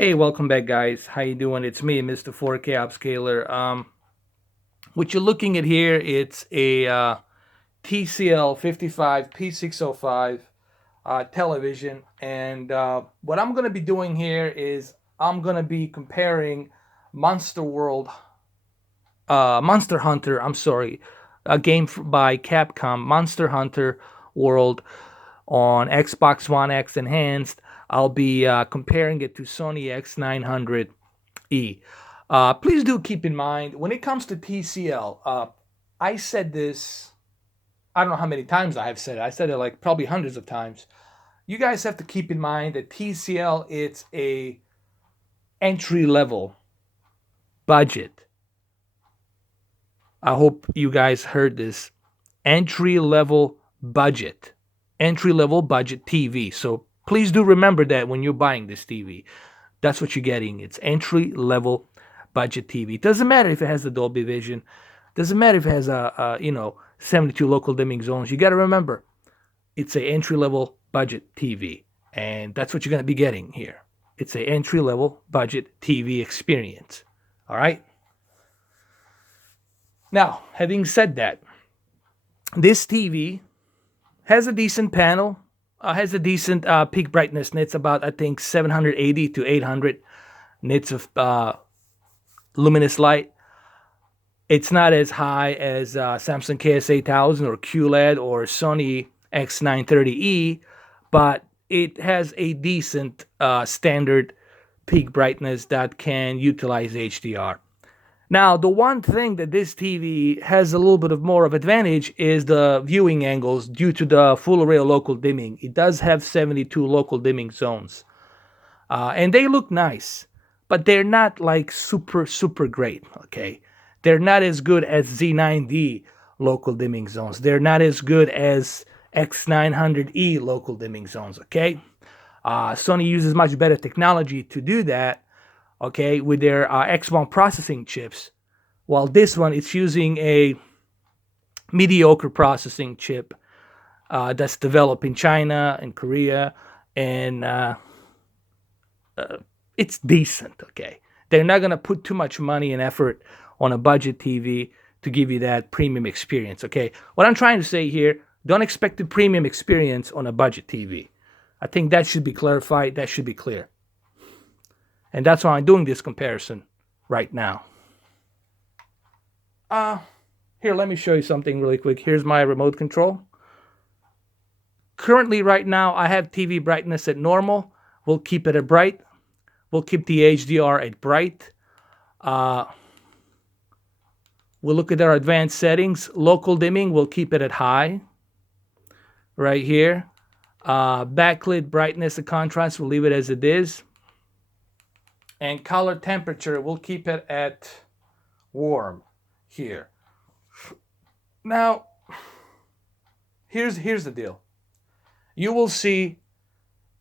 Hey, welcome back, guys. How you doing? It's me, Mr. 4K Upscaler. What you're looking at here, it's a TCL 55 P605 television, and what I'm gonna be doing here is I'm gonna be comparing Monster World, Monster Hunter. I'm sorry, a game by Capcom, Monster Hunter World on Xbox One X Enhanced. I'll be comparing it to Sony X900e. Please do keep in mind when it comes to TCL, I said this, I don't know how many times I have said it. I said it like probably hundreds of times. You guys have to keep in mind that TCL, it's a entry level budget. I hope you guys heard this. Entry level budget. Entry level budget TV. So please do remember that when you're buying this TV. That's what you're getting. It's entry level budget TV. It doesn't matter if it has the Dolby Vision. Doesn't matter if it has a 72 local dimming zones. You got to remember, it's a entry level budget TV, and that's what you're going to be getting here. It's a entry level budget TV experience. All right. Now, having said that, this TV has a decent panel, has a decent peak brightness nits, about I think 780 to 800 nits of luminous light. It's not as high as Samsung KS8000 or QLED or Sony X930e, but it has a decent standard peak brightness that can utilize HDR. Now, the one thing that this TV has a little bit of more of advantage is the viewing angles due to the full array of local dimming. It does have 72 local dimming zones. And they look nice, but they're not like super great, okay? They're not as good as Z9D local dimming zones. They're not as good as X900e local dimming zones, okay? Sony uses much better technology to do that, okay, with their X1 processing chips, while this one, it's using a mediocre processing chip that's developed in China and Korea, and it's decent, okay? They're not going to put too much money and effort on a budget TV to give you that premium experience, okay? What I'm trying to say here, don't expect a premium experience on a budget TV. I think that should be clarified, that should be clear. And that's why I'm doing this comparison right now. Here, let me show you something really quick. Here's my remote control. Currently, right now, I have TV brightness at normal. We'll keep it at bright. We'll keep the HDR at bright. We'll look at our advanced settings. Local dimming, we'll keep it at high. Right here. Backlit brightness and contrast, we'll leave it as it is. And color temperature, we'll keep it at warm here. Now, here's the deal. You will see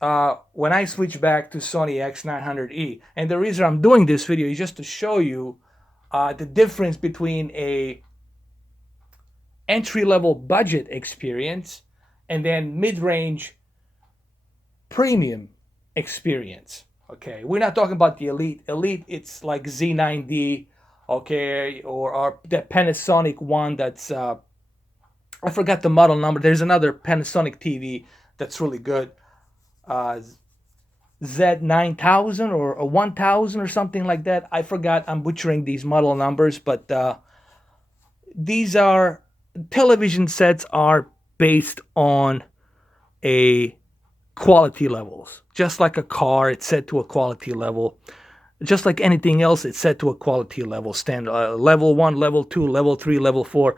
when I switch back to Sony X900e, and the reason I'm doing this video is just to show you the difference between a entry-level budget experience and then mid-range premium experience. Okay, we're not talking about the Elite. Elite, it's like Z9D, okay, or the Panasonic one that's, I forgot the model number. There's another Panasonic TV that's really good. Z9000 or 1000 or something like that. I forgot, I'm butchering these model numbers, but these are, television sets are based on a quality levels. Just like a car, it's set to a quality level. Just like anything else, it's set to a quality level. Standard level 1, level 2, level 3, level 4.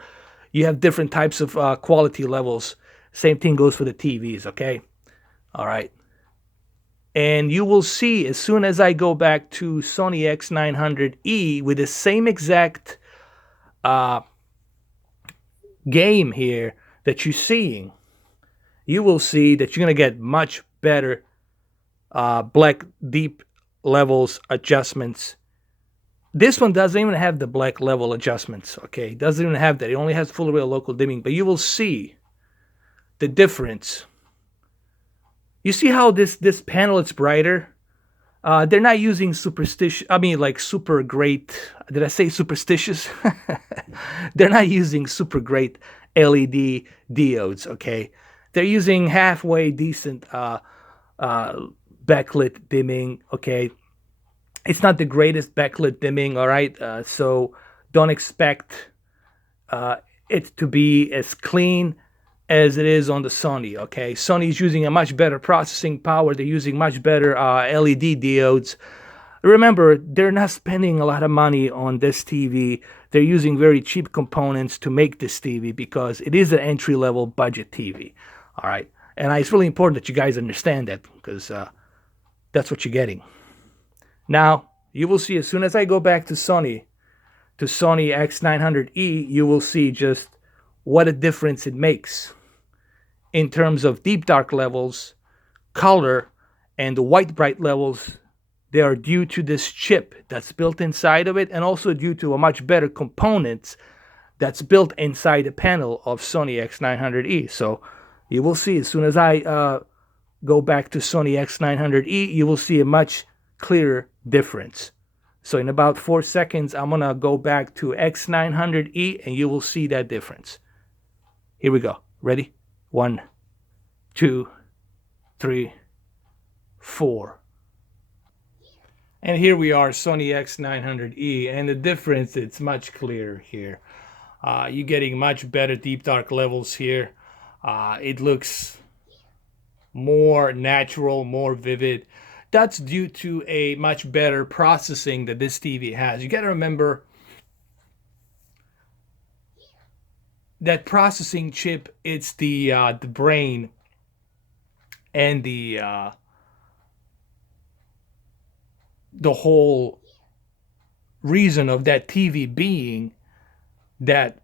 You have different types of quality levels. Same thing goes for the TVs, okay? All right. And you will see as soon as I go back to Sony X900e with the same exact game here that you're seeing, you will see that you're going to get much better black deep levels adjustments. This one doesn't even have the black level adjustments, okay? It doesn't even have that. It only has full array local dimming, but you will see the difference. You see how this panel is brighter? They're not using superstitious, I mean, like super great. Did I say superstitious? They're not using super great LED diodes, okay? They're using halfway decent uh, backlit dimming, okay? It's not the greatest backlit dimming, all right? So don't expect uh, it to be as clean as it is on the Sony. Okay, Sony's using a much better processing power. They're using much better LED diodes. Remember, they're not spending a lot of money on this TV. They're using very cheap components to make this TV because it is an entry level budget TV. All right, and it's really important that you guys understand that because that's what you're getting. Now, you will see as soon as I go back to Sony X900e, you will see just what a difference it makes in terms of deep dark levels, color, and the white bright levels. They are due to this chip that's built inside of it, and also due to a much better components that's built inside the panel of Sony X900e. So you will see as soon as I go back to Sony X900e, you will see a much clearer difference. So in about 4 seconds, I'm going to go back to X900e and you will see that difference. Here we go. Ready? 1, 2, 3, 4. And here we are, Sony X900e, and the difference, it's much clearer here. You're getting much better deep dark levels here. It looks more natural, more vivid. That's due to a much better processing that this TV has. You got to remember that processing chip, it's the brain and the whole reason of that TV being that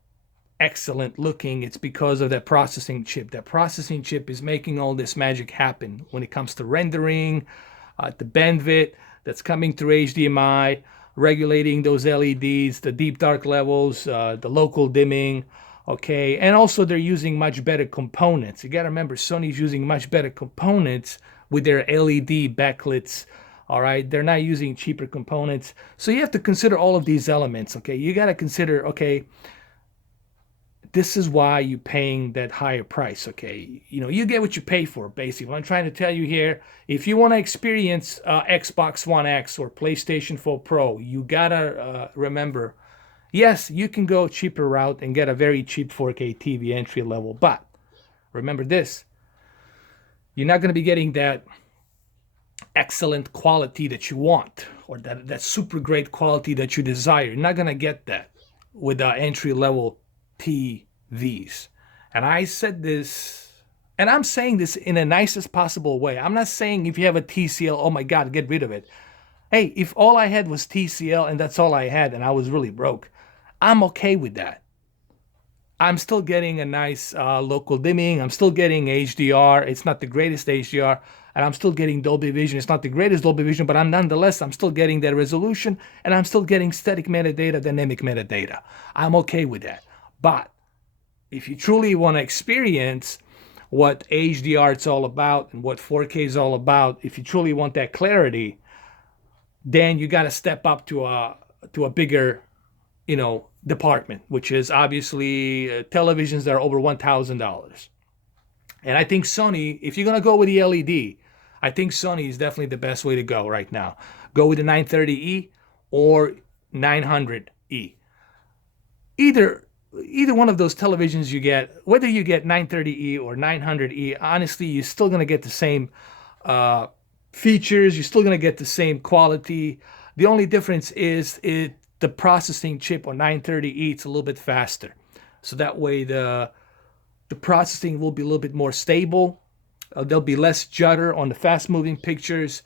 excellent looking. It's because of that processing chip. That processing chip is making all this magic happen when it comes to rendering, the bandwidth that's coming through HDMI, regulating those LEDs, the deep dark levels, the local dimming, okay? And also they're using much better components. You gotta remember, Sony's using much better components with their LED backlights, all right? They're not using cheaper components. So you have to consider all of these elements, okay? You gotta consider, okay, this is why you're paying that higher price, okay? You know, you get what you pay for, basically. What I'm trying to tell you here, if you want to experience Xbox One X or PlayStation 4 Pro, you gotta remember, yes, you can go cheaper route and get a very cheap 4K TV entry level, but remember this, you're not going to be getting that excellent quality that you want or that super great quality that you desire. You're not going to get that with the entry level TVs. And I said this, and I'm saying this in the nicest possible way. I'm not saying if you have a TCL, oh my God, get rid of it. Hey, if all I had was TCL and that's all I had and I was really broke, I'm okay with that. I'm still getting a nice local dimming. I'm still getting HDR. It's not the greatest HDR. And I'm still getting Dolby Vision. It's not the greatest Dolby Vision, but I'm still getting that resolution. And I'm still getting static metadata, dynamic metadata. I'm okay with that. But if you truly want to experience what HDR is all about and what 4K is all about, if you truly want that clarity, then you got to step up to a bigger, department, which is obviously televisions that are over $1,000. And I think Sony, if you're going to go with the LED, I think Sony is definitely the best way to go right now. Go with the 930e or 900e. Either one of those televisions you get, whether you get 930e or 900e, honestly, you're still going to get the same features. You're still going to get the same quality. The only difference is the processing chip on 930e, it's a little bit faster. So that way the processing will be a little bit more stable. There'll be less judder on the fast-moving pictures.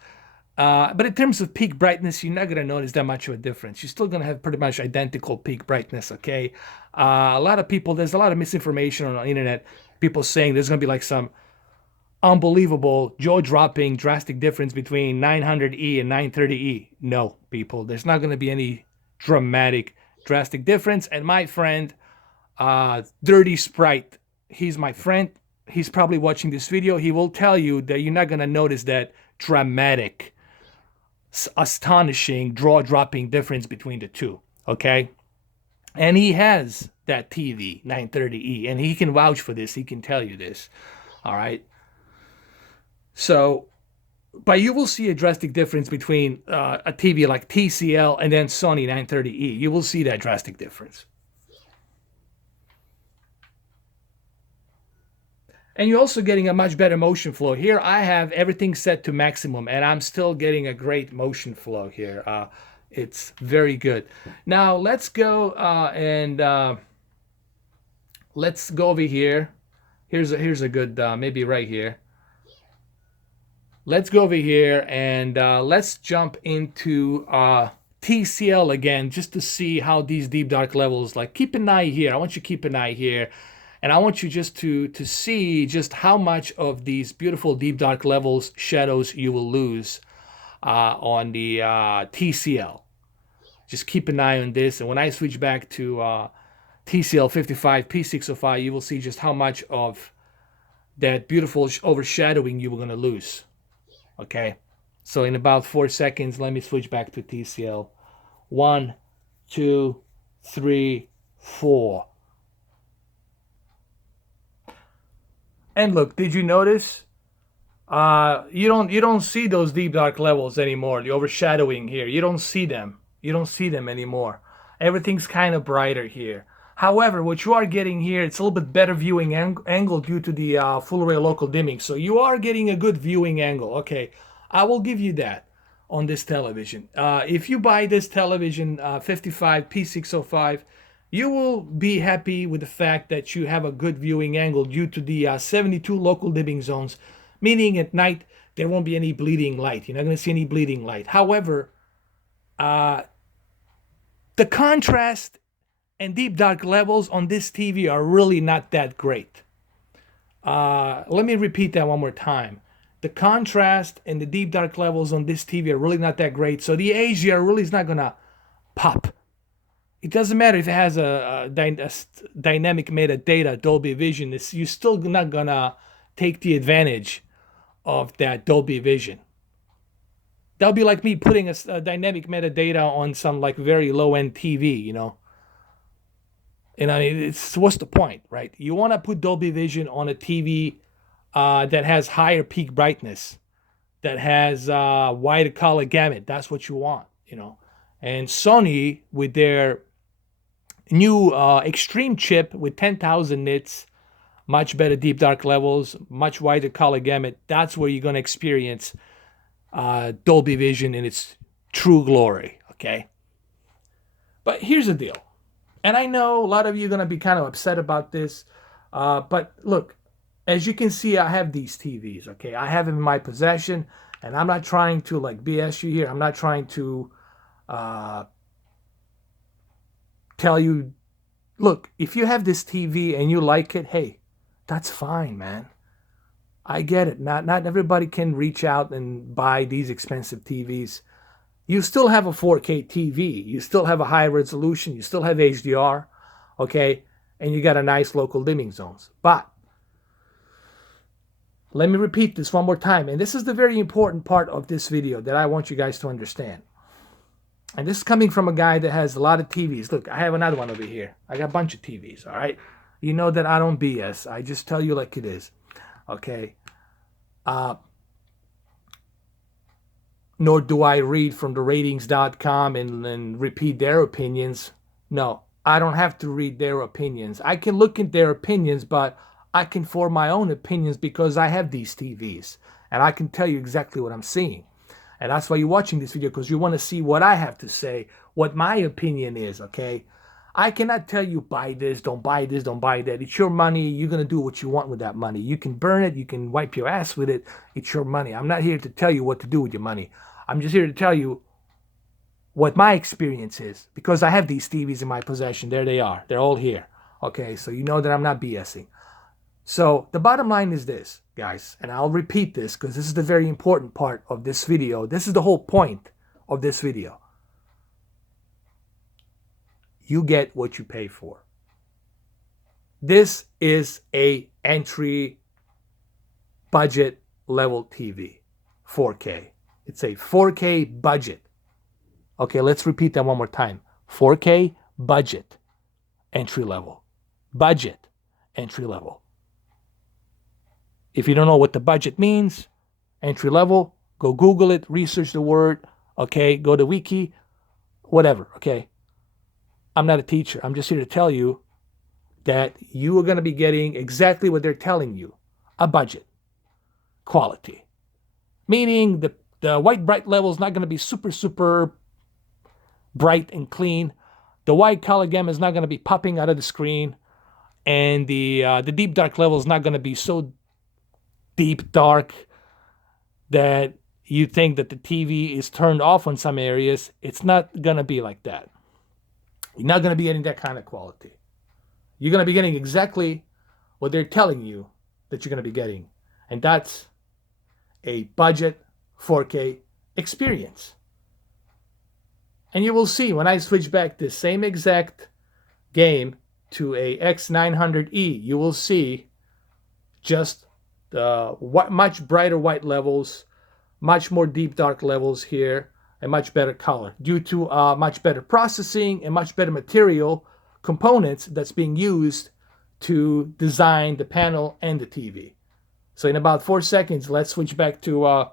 But in terms of peak brightness, you're not going to notice that much of a difference. You're still going to have pretty much identical peak brightness, okay? There's a lot of misinformation on the internet. People saying there's going to be like some unbelievable, jaw-dropping, drastic difference between 900e and 930e. No, people, there's not going to be any dramatic, drastic difference. And my friend, Dirty Sprite, he's my friend. He's probably watching this video. He will tell you that you're not going to notice that dramatic astonishing, jaw-dropping difference between the two. Okay, and he has that TV 930e, and he can vouch for this. He can tell you this. All right. So, but you will see a drastic difference between a TV like TCL and then Sony 930e. You will see that drastic difference. And you're also getting a much better motion flow. Here I have everything set to maximum, and I'm still getting a great motion flow here. It's very good. Now let's go and let's go over here. Here's a good maybe right here. Let's go over here and let's jump into TCL again just to see how these deep dark levels, like, keep an eye here. I want you to keep an eye here. And I want you just to see just how much of these beautiful deep dark levels, shadows, you will lose on the TCL. Just keep an eye on this. And when I switch back to TCL 55 P605, you will see just how much of that beautiful overshadowing you were going to lose. Okay, so in about 4 seconds, let me switch back to TCL. 1, 2, 3, 4. And look, did you notice? You don't see those deep dark levels anymore. The overshadowing here, you don't see them. You don't see them anymore. Everything's kind of brighter here. However, what you are getting here, it's a little bit better viewing angle due to the full array local dimming. So you are getting a good viewing angle. Okay, I will give you that on this television. If you buy this television 55 P605, you will be happy with the fact that you have a good viewing angle due to the 72 local dimming zones, meaning at night there won't be any bleeding light. You're not going to see any bleeding light. However, the contrast and deep dark levels on this TV are really not that great. Let me repeat that one more time. The contrast and the deep dark levels on this TV are really not that great. So the HDR really is not going to pop. It doesn't matter if it has a dynamic metadata, Dolby Vision. You're still not going to take the advantage of that Dolby Vision. That'll be like me putting a dynamic metadata on some like very low-end TV, you know. And I mean, what's the point, right? You want to put Dolby Vision on a TV that has higher peak brightness, that has wider color gamut. That's what you want, you know. And Sony, with their new extreme chip with 10,000 nits, much better deep dark levels, much wider color gamut, that's where you're going to experience Dolby Vision in its true glory, okay? But here's the deal. And I know a lot of you are going to be kind of upset about this. But look, as you can see, I have these TVs, okay? I have them in my possession. And I'm not trying to like BS you here. I'm not trying to tell you, look, if you have this TV and you like it, hey, that's fine, man. I get it. Not everybody can reach out and buy these expensive TVs. You still have a 4K TV. You still have a high resolution. You still have HDR, okay? And you got a nice local dimming zones. But let me repeat this one more time. And this is the very important part of this video that I want you guys to understand. And this is coming from a guy that has a lot of TVs. Look, I have another one over here. I got a bunch of TVs, all right? You know that I don't BS. I just tell you like it is, okay? Nor do I read from the ratings.com and repeat their opinions. No, I don't have to read their opinions. I can look at their opinions, but I can form my own opinions because I have these TVs. And I can tell you exactly what I'm seeing. And that's why you're watching this video, because you want to see what I have to say, what my opinion is, okay? I cannot tell you buy this, don't buy this, don't buy that. It's your money. You're going to do what you want with that money. You can burn it. You can wipe your ass with it. It's your money. I'm not here to tell you what to do with your money. I'm just here to tell you what my experience is, because I have these TVs in my possession. There they are. They're all here. Okay, so you know that I'm not BSing. So the bottom line is this, guys, and I'll repeat this because this is the very important part of this video. This is the whole point of this video. You get what you pay for. This is a entry budget level TV, 4K. It's a 4K budget. Okay, let's repeat that one more time. 4K budget, entry level. Budget, entry level. If you don't know what the budget means, entry level, go Google it, research the word, okay, go to Wiki, whatever, okay. I'm not a teacher. I'm just here to tell you that you are going to be getting exactly what they're telling you, a budget, quality. Meaning the white bright level is not going to be super bright and clean. The white color gamma is not going to be popping out of the screen. And the deep dark level is not going to be so deep dark that you think that the TV is turned off on some areas. It's not going to be like that. You're not going to be getting that kind of quality. You're going to be getting exactly what they're telling you that you're going to be getting. And that's a budget 4K experience. And you will see when I switch back this same exact game to a X900e, you will see just much brighter white levels, much more deep dark levels here, and much better color due to much better processing and much better material components that's being used to design the panel and the TV. So in about 4 seconds, let's switch back to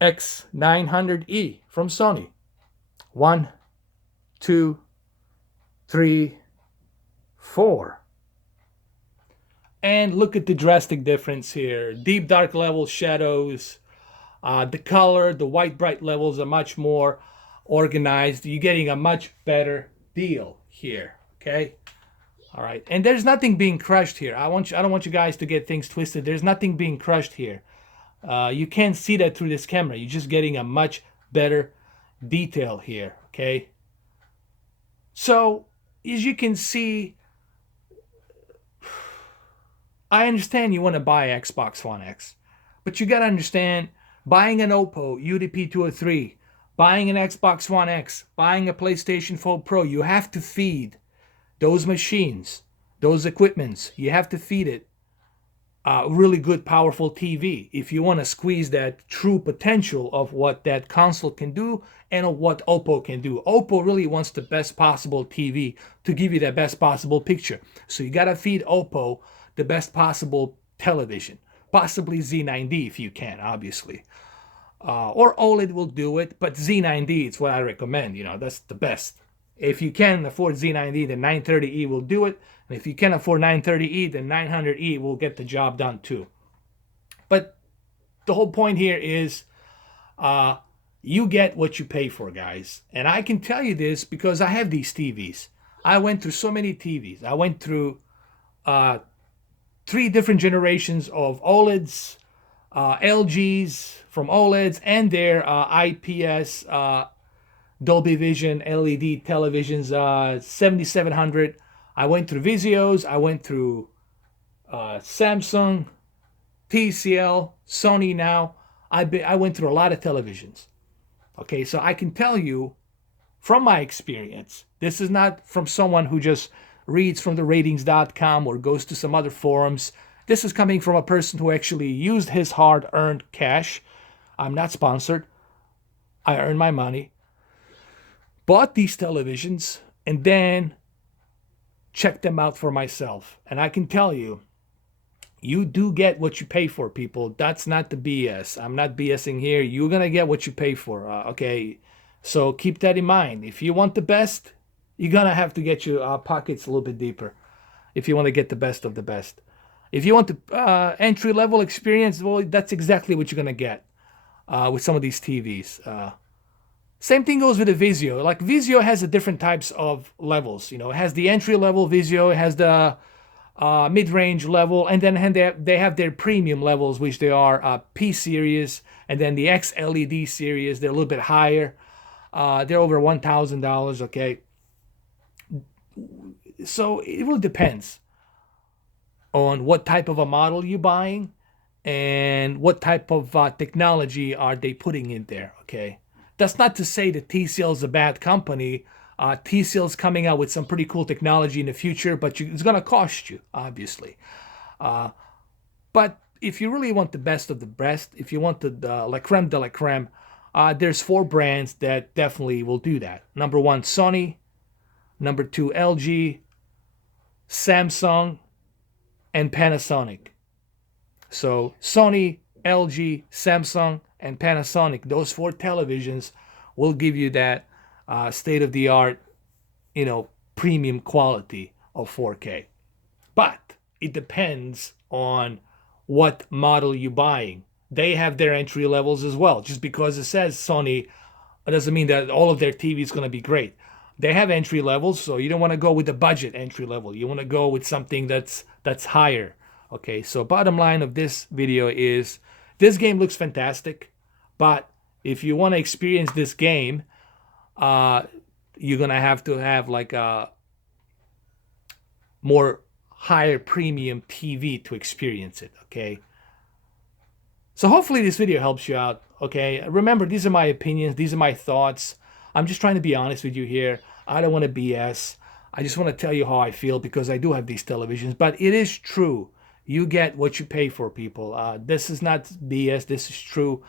X900e from Sony. 1, 2, 3, 4. And look at the drastic difference here. Deep dark level shadows. The color, the white bright levels are much more organized. You're getting a much better deal here. Okay. All right. And there's nothing being crushed here. I don't want you guys to get things twisted. There's nothing being crushed here. You can't see that through this camera. You're just getting a much better detail here. Okay. So as you can see, I understand you want to buy Xbox One X, but you got to understand, buying an Oppo UDP203, buying an Xbox One X, buying a PlayStation 4 Pro, you have to feed those machines, those equipments. You have to feed it a really good, powerful TV if you want to squeeze that true potential of what that console can do and of what Oppo can do. Oppo really wants the best possible TV to give you the best possible picture. So you got to feed Oppo the best possible television. Possibly Z9D if you can, obviously. Or OLED will do it, but Z9D is what I recommend. You know, that's the best. If you can afford Z9D, then 930e will do it. And if you can afford 930e, then 900e will get the job done too. But the whole point here is you get what you pay for, guys. And I can tell you this because I have these TVs. I went through so many TVs. I went through 3 different generations of OLEDs, LGs from OLEDs, and their IPS Dolby Vision LED televisions, 7700. I went through Vizios. I went through Samsung, TCL, Sony now. I went through a lot of televisions. Okay, so I can tell you from my experience, this is not from someone who just reads from the ratings.com or goes to some other forums. This is coming from a person who actually used his hard-earned cash. I'm not sponsored. I earned my money, bought these televisions, and then checked them out for myself. And I can tell you, you do get what you pay for, people. That's not the BS. I'm not BSing here. You're going to get what you pay for, okay? So keep that in mind. If you want the best, you're going to have to get your pockets a little bit deeper if you want to get the best of the best. If you want the entry-level experience, well, that's exactly what you're going to get with some of these TVs. Same thing goes with the Vizio. Like, Vizio has a different types of levels. You know, it has the entry-level Vizio, it has the mid-range level, and then they have their premium levels, which they are P series, and then the XLED series. They're a little bit higher. They're over $1,000, okay? So it really depends on what type of a model you're buying and what type of technology are they putting in there, okay? That's not to say that TCL is a bad company. TCL is coming out with some pretty cool technology in the future, but it's going to cost you, obviously. But if you really want the best of the best, if you want the la creme de la creme, there's 4 brands that definitely will do that. Number 1, Sony. Number 2, LG, Samsung, and Panasonic. So Sony, LG, Samsung, and Panasonic, those 4 televisions will give you that state-of-the-art, premium quality of 4K. But it depends on what model you're buying. They have their entry levels as well. Just because it says Sony, it doesn't mean that all of their TV is going to be great. They have entry levels, so you don't want to go with the budget entry level. You want to go with something that's higher. Okay, so bottom line of this video is this game looks fantastic, but if you want to experience this game, you're going to have like a more higher premium TV to experience it, okay? So hopefully this video helps you out, okay? Remember, these are my opinions, these are my thoughts. I'm just trying to be honest with you here. I don't want to BS. I just want to tell you how I feel because I do have these televisions, but it is true. You get what you pay for, people. This is not BS, this is true.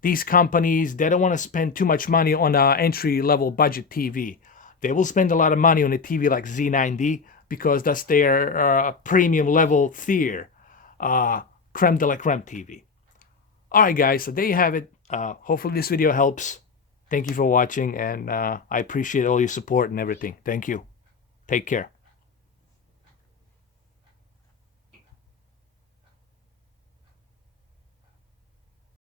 These companies, they don't want to spend too much money on an entry-level budget TV. They will spend a lot of money on a TV like Z90 because that's their premium level tier, creme de la creme TV. All right, guys, so there you have it. Hopefully this video helps. Thank you for watching, and I appreciate all your support and everything. Thank you. Take care.